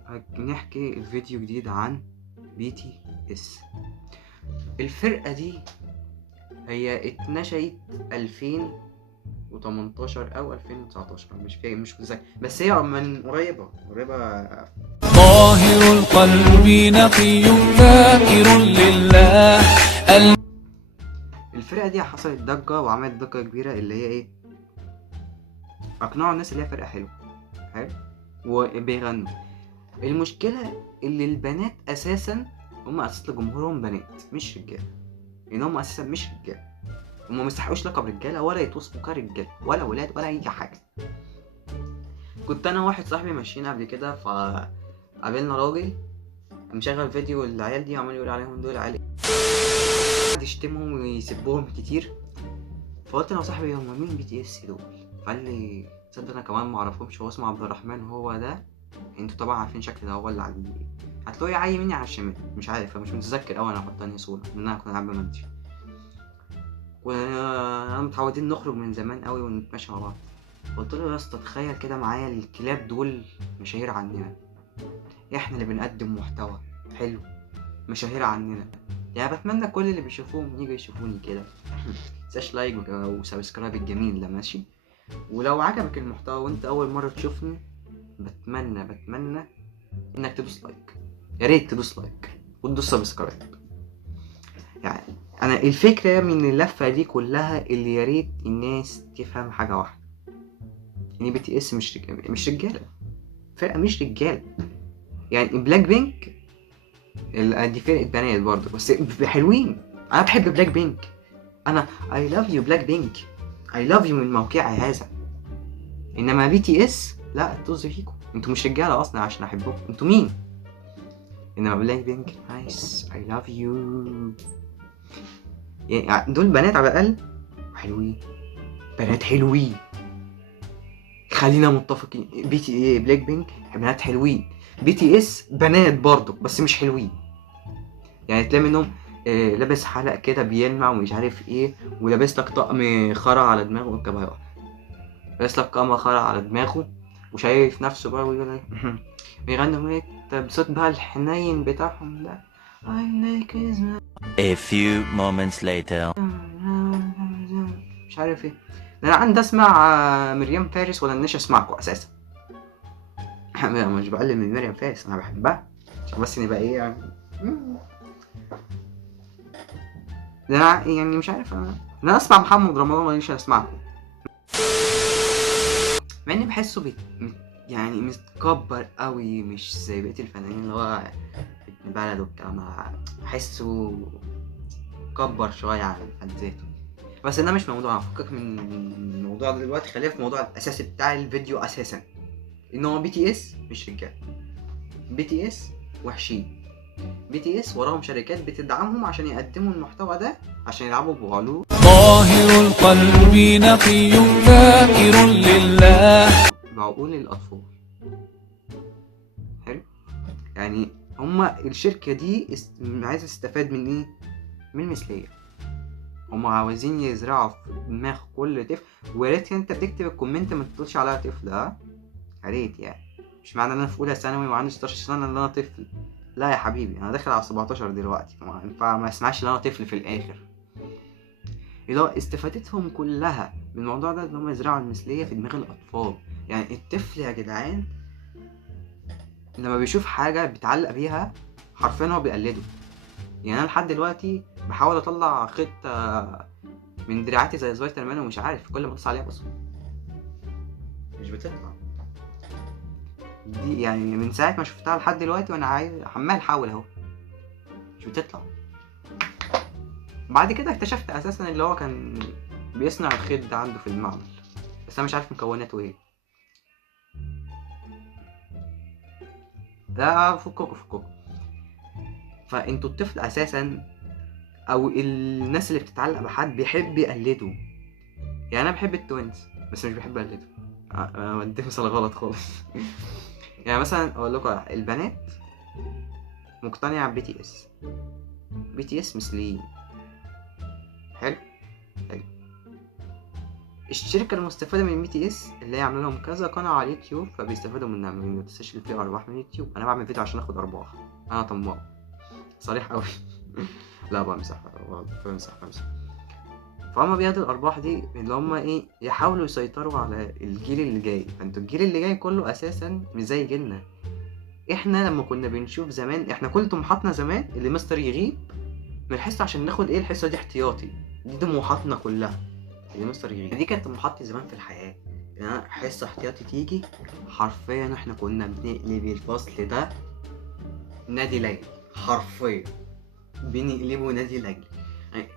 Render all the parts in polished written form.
النهاردة نحكي فيديو جديد عن BTS. الفرقة دي هي اتنشأت 2018 أو 2019، مش متذكر، بس هي من قريبة. طاهر القلب نقي ذاكر لله. الفرقة دي حصلت ضجة وعملت ضجة كبيرة، اللي هي ايه، أقنعوا الناس اللي هي فرقة حلو وبيغنوا. المشكلة اللي البنات أساسا هم أساسا جمهورهم بنات مش رجالة، لأن هم أساسا مش رجالة، هم مستحقوش لقب رجالة ولا يتوصفوا كرجالة ولا ولاد ولا أي حاجة. كنت أنا وواحد صاحبي ماشيين قبل كده، فقابلنا راجل مشغل فيديو العيال دي عمال يقول عليهم دول عيال، يشتمهم ويسبهم كتير. فقلت انا وصاحبي هم مين BTS دول؟ فقال لي تصدق انا كمان معرفهمش، هو اسمه عبد الرحمن، هو ده. انتوا طبعا عارفين شكل ده، هو اللي على هتلاقيه عاي مني على الشمال، مش عارف، مش متذكر اوي انا هحط انهي صوره لان انا كنت قاعد بمنتج، وانا متعودين نخرج من زمان قوي ونتمشى مع بعض. قلت له يا اسطى تخيل كده معايا الكلاب دول مشاهير عننا، احنا اللي بنقدم محتوى حلو مشاهير عننا، يعني بتمنى كل اللي بيشوفوهم يجوا يشوفوني كده. تنساش لايك وسبسكرايب الجميل ده، ماشي؟ ولو عجبك المحتوى وانت اول مره تشوفني، بتمنى انك تدوس لايك، يا ريت تدوس لايك وتدوس سبسكرايب. يعني انا الفكره من اللفه دي كلها اللي يا ريت الناس تفهم حاجه واحده، ان BTS مش رجاله، فرقه مش رجاله. يعني بلاك بينك دي فرقه بنات برضه بس حلوين. انا بحب بلاك بينك، انا I love you بلاك بينك، I love you من موقعي هذا. انما BTS لا، طز فيكم، انتوا مش رجاله اصلا عشان احبكم، انتوا مين؟ انما بلاك بينك نايس، I love you. يعني دول بنات على الاقل حلوين، بنات حلوين، خلينا متفقين. بلاك بينك بنات حلوين، BTS بنات برضو بس مش حلوين. يعني تلاقي منهم لابس حلق كده بيلمع ومش عارف ايه، ولابس لك طقم خرا على دماغه، لابس لك طقم خرا على دماغه وشايف نفسه بقى ويقول لك بيغنوا اغنية بصوت بقى الحنين بتاعهم ده. A few moments later. مش عارف ايه ده، انا عندي اسمع مريم فارس ولا الناس اسمعكم اساسا. مش بقلل من مريم فارس، انا بحبها عشان بس نبقى ايه يعني. ده انا يعني مش عارف، انا اسمع محمد رمضان ولا مش اسمعكم، مع اني بحسه يعني متكبر قوي، مش زي بقية الفنانين اللي هو ابن بلد والكلام ده، بحسه كبر شوية على ذاته. بس ده مش موضوع، فكك من الموضوع ده دلوقتي، خلينا في الموضوع الاساسي بتاع الفيديو اساسا، ان هو BTS مش رجال، BTS وحشين، BTS وراهم شركات بتدعمهم عشان يقدموا المحتوى ده عشان يلعبوا بغلو. طاهر القلب نقي ذاكر لله. بعقول الاطفال، حلو. يعني هما الشركة دي عايزة تستفاد من ايه؟ من المثلية. هما عاوزين يزرعوا في دماغ كل طفل، وياريت انت بتكتب الكومنت ما تقولش عليها طفل، ها؟ ياريت يعني، مش معنى ان انا في اولى ثانوي وعندي 16 سنة ان انا طفل، لا يا حبيبي، انا داخل على 17 دلوقتي، فما ينفع ما اسمعش ان انا طفل في الاخر. اللي هو استفادتهم كلها من الموضوع ده ان هم يزرعوا المثلية في دماغ الاطفال. يعني الطفل يا جدعان لما بيشوف حاجة بيتعلق بيها حرفيا هو بيقلده. يعني انا لحد دلوقتي بحاول اطلع خطة من دراعاتي زي سبايدر مان ومش عارف، كل ما ابص عليها بص مش بتطلع دي. يعني من ساعة ما شفتها لحد دلوقتي وانا عمال احاول اهو، مش بتطلع. بعد كده اكتشفت اساسا اللي هو كان بيصنع الخيط ده عنده في المعمل، بس انا مش عارف مكوناته ايه. لا فككوا. فانتوا الطفل اساسا او الناس اللي بتتعلق بحد بيحب يقلده. يعني انا بحب التوينز بس مش بحب اقلده، انا بدي مثال غلط خالص. يعني مثلا اقول لكم البنات مقتنعه BTS مثليين، حلو. الشركة المستفادة من BTS اللي هي عاملة لهم كذا قناة على اليوتيوب، فبيستفادوا منها، ما بيستشيل فيه أرباح من اليوتيوب. أنا بعمل فيديو عشان آخد أرباح، أنا طماع صريح أوي. لا بمزح، بمزح. فهم بياخدوا الأرباح دي اللي هم إيه، يحاولوا يسيطروا على الجيل اللي جاي. فانتوا الجيل اللي جاي كله أساسا مش زي جيلنا. إحنا لما كنا بنشوف زمان، إحنا كل طموحاتنا زمان اللي مستر يغيب من الحصة عشان ناخد إيه الحصة دي احتياطي. دي طموحاتنا كلها اللي مستر يغيب. دي كانت طموحاتي زمان في الحياة، إن أنا حصة احتياطي تيجي، حرفيا إحنا كنا بنقلب الفصل ده نادي ليلي، حرفيا بنقلبه نادي ليلي. يعني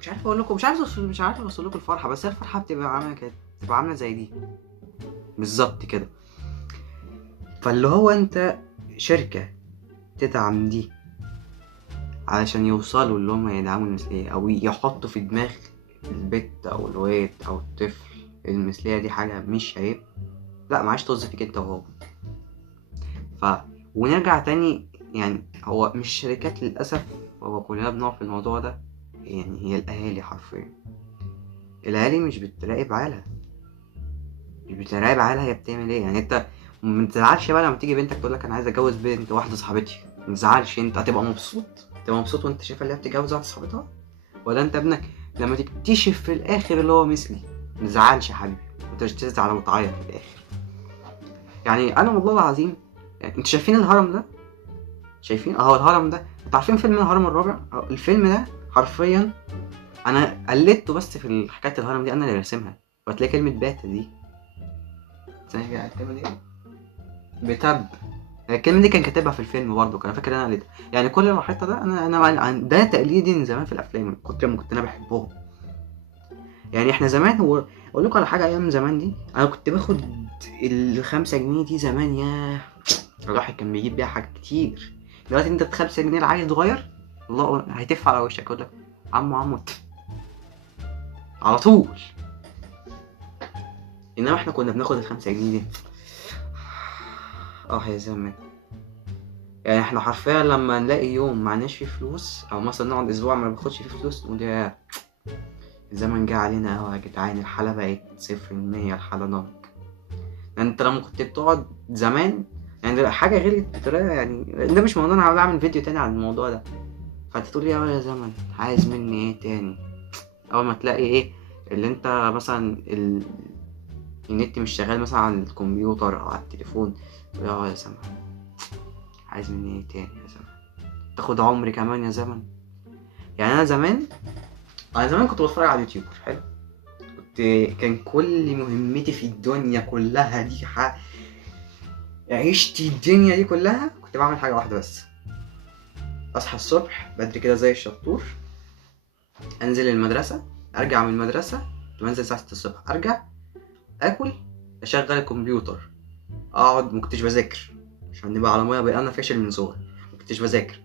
مش عارف اقول لكم، مش عارف اوصل لكم الفرحه، بس هي الفرحه بتبقى عامله كده، بتبقى عامله زي دي بالظبط كده. فاللي هو انت شركه تدعم دي علشان يوصلوا اللي هم يدعموا المثليه، او يحطوا في دماغ البت او الواد او الطفل المثليه دي حاجه مش عيب، لا معاش طز فيك انت وهو. ونرجع تاني، يعني هو مش شركات للاسف، هو كلنا بنقع في الموضوع ده. يعني هي الاهالي حرفيا، الاهالي مش بتراقب عيالها، هي بتعمل ايه. يعني انت ما تزعلش بقى لما تيجي بنتك تقول لك انا عايز اتجوز بنت واحده صاحبتي، ما تزعلش، انت هتبقى مبسوط وانت شايفها اللي هي بتتجوز واحده صاحبتها. ولا انت ابنك لما تكتشف في الاخر اللي هو مثلي، ما تزعلش يا حبيبي، انت مش تزعل وتعيط في الاخر. يعني انا والله العظيم، يعني انتوا شايفين الهرم ده، شايفين اهو الهرم ده، انتوا عارفين فيلم الهرم الرابع؟ الفيلم ده حرفيا انا قلدته، بس في حكايه الهرم دي انا اللي راسمها. وهتلاقي كلمه باتا دي، ثانيه الكلمه دي بتب، الكلمه دي كان كاتبها في الفيلم برضه، كان فاكر انا قلتها. يعني كل الحته ده انا ده تقليدي من زمان في الافلام، كنت انا بحبهم. يعني احنا زمان، هو اقول لكم على حاجه، ايام زمان دي انا كنت باخد ال5 جنيه دي زمان، ياه الواحد كان بيجيب بيها حاجات كتير. دلوقتي انت ب5 جنيه العيل صغير الله هيتف على وشك، يقول لك عمو على طول. انما احنا كنا بناخد ال5 جنيه دي يا زمان. يعني احنا حرفيا لما نلاقي يوم معناش فيه فلوس، او مثلا نقعد اسبوع ما بناخدش فيه فلوس، نقول يا الزمن جه علينا قوي يا جدعان، الحالة بقت 0%، الحالة ضنك. انت لما كنت بتقعد زمان، يعني حاجة غيرت بطريقة، يعني ده مش موضوع، انا بعمل فيديو تاني عن الموضوع ده. فانت تقول يا زمن عايز مني ايه تاني؟ اول ما تلاقي ايه اللي انت مثلا النت مش شغال مثلا على الكمبيوتر او على التليفون، يا زمن عايز مني ايه تاني يا زمن؟ تاخد عمري كمان يا زمن. يعني انا زمان كنت بتفرج على اليوتيوب، حلو، كان كل مهمتي في الدنيا كلها دي عشت الدنيا دي كلها كنت بعمل حاجه واحده بس: اصحى الصبح بدري كده زي الشطور، انزل المدرسه، ارجع من المدرسه، بنزل الساعه 6 الصبح، ارجع اكل، اشغل الكمبيوتر، اقعد. ما كنتش بذاكر عشان نبقى على ميه، بقى انا فاشل من صغري، ما كنتش بذاكر،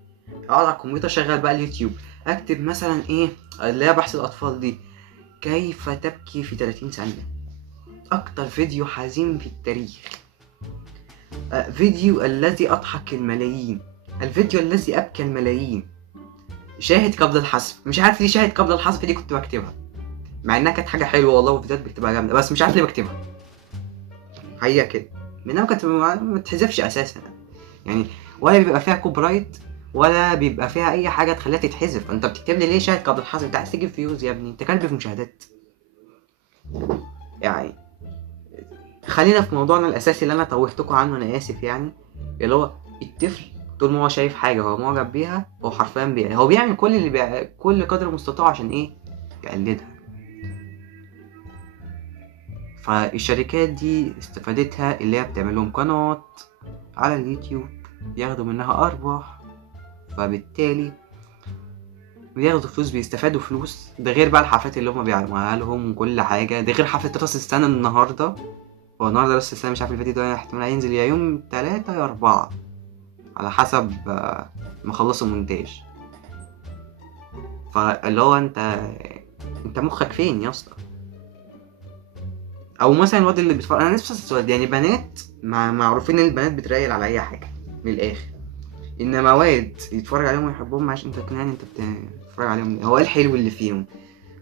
اقعد على الكمبيوتر شغال بقى اليوتيوب، اكتب مثلا ايه اللي هي بحث الاطفال دي، كيف تبكي في 30 ثانيه، اكتر فيديو حزين في التاريخ، فيديو الذي اضحك الملايين، الفيديو الذي ابكى الملايين، شاهد قبل الحذف. مش عارف ليه شاهد قبل الحذف دي كنت بكتبها، مع انها كانت حاجه حلوه والله، وفيديوهات بتبقى جامده، بس مش عارف ليه بكتبها هي كده، منها كانت ما تحذفش اساسا، يعني ولا بيبقى فيها كوبي رايت ولا بيبقى فيها اي حاجه تخليها تتحذف. انت بتكتب لي ليه شاهد قبل الحذف؟ انت عايز تجيب فيوز يا ابني، انت كلب في مشاهدات. يعني خلينا في موضوعنا الاساسي اللي انا توهتكم عنه، انا اسف. يعني اللي هو الطفل طول ما هو شايف حاجه هو معجب بيها، هو حرفيا هو بيعمل كل اللي كل قدر المستطاع عشان ايه؟ يقلدها. فالشركات دي استفادتها اللي هي بتعمل لهم قناه على اليوتيوب، ياخدوا منها ارباح، فبالتالي بياخدوا فلوس، بيستفادوا فلوس. ده غير بقى الحفلات اللي هم بيعملوها لهم وكل حاجه، ده غير حفله راس السنه النهارده. هو النهارده راس السنه، مش عارف الفيديو ده احتمال هينزل يا يوم 3 يا 4 على حسب ما خلصوا مونتاج. فاللي هو انت مخك فين يا اسطى؟ او مثلا الواد اللي بيتفرج، انا نفسي السؤال، يعني بنات معروفين ان البنات بترايل على اي حاجه من الاخر، انما واد يتفرج عليهم ويحبهم، معلش انت كنان، انت بتتفرج عليهم، هو ايه الحلو اللي فيهم؟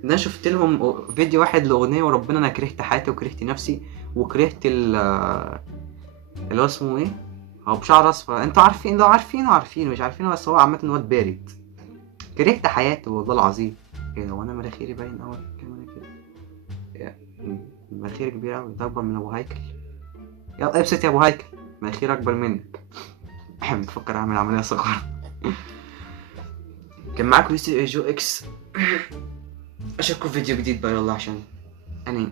ده أنا شفت لهم فيديو واحد لاغنيه، وربنا انا كرهت حياتي وكرهت نفسي وكرهت اللي هو اسمه ايه، هو بشعر اصفر، انتوا عارفين، لو عارفين مش عارفين، بس هو عامه واد بارد. كرهت حياته والله العظيم. ايه ده، وانا مناخيري باين اول كمان كده؟ مناخيري كبيره قوي، ده اكبر من ابو هيكل. يلا ابسط يا ابو هيكل، مناخير اكبر منك. بفكر اعمل عمليه صغيره. كان معاكم يوسف جو اكس. اشوفكم في فيديو جديد بقى، يلا عشان يعني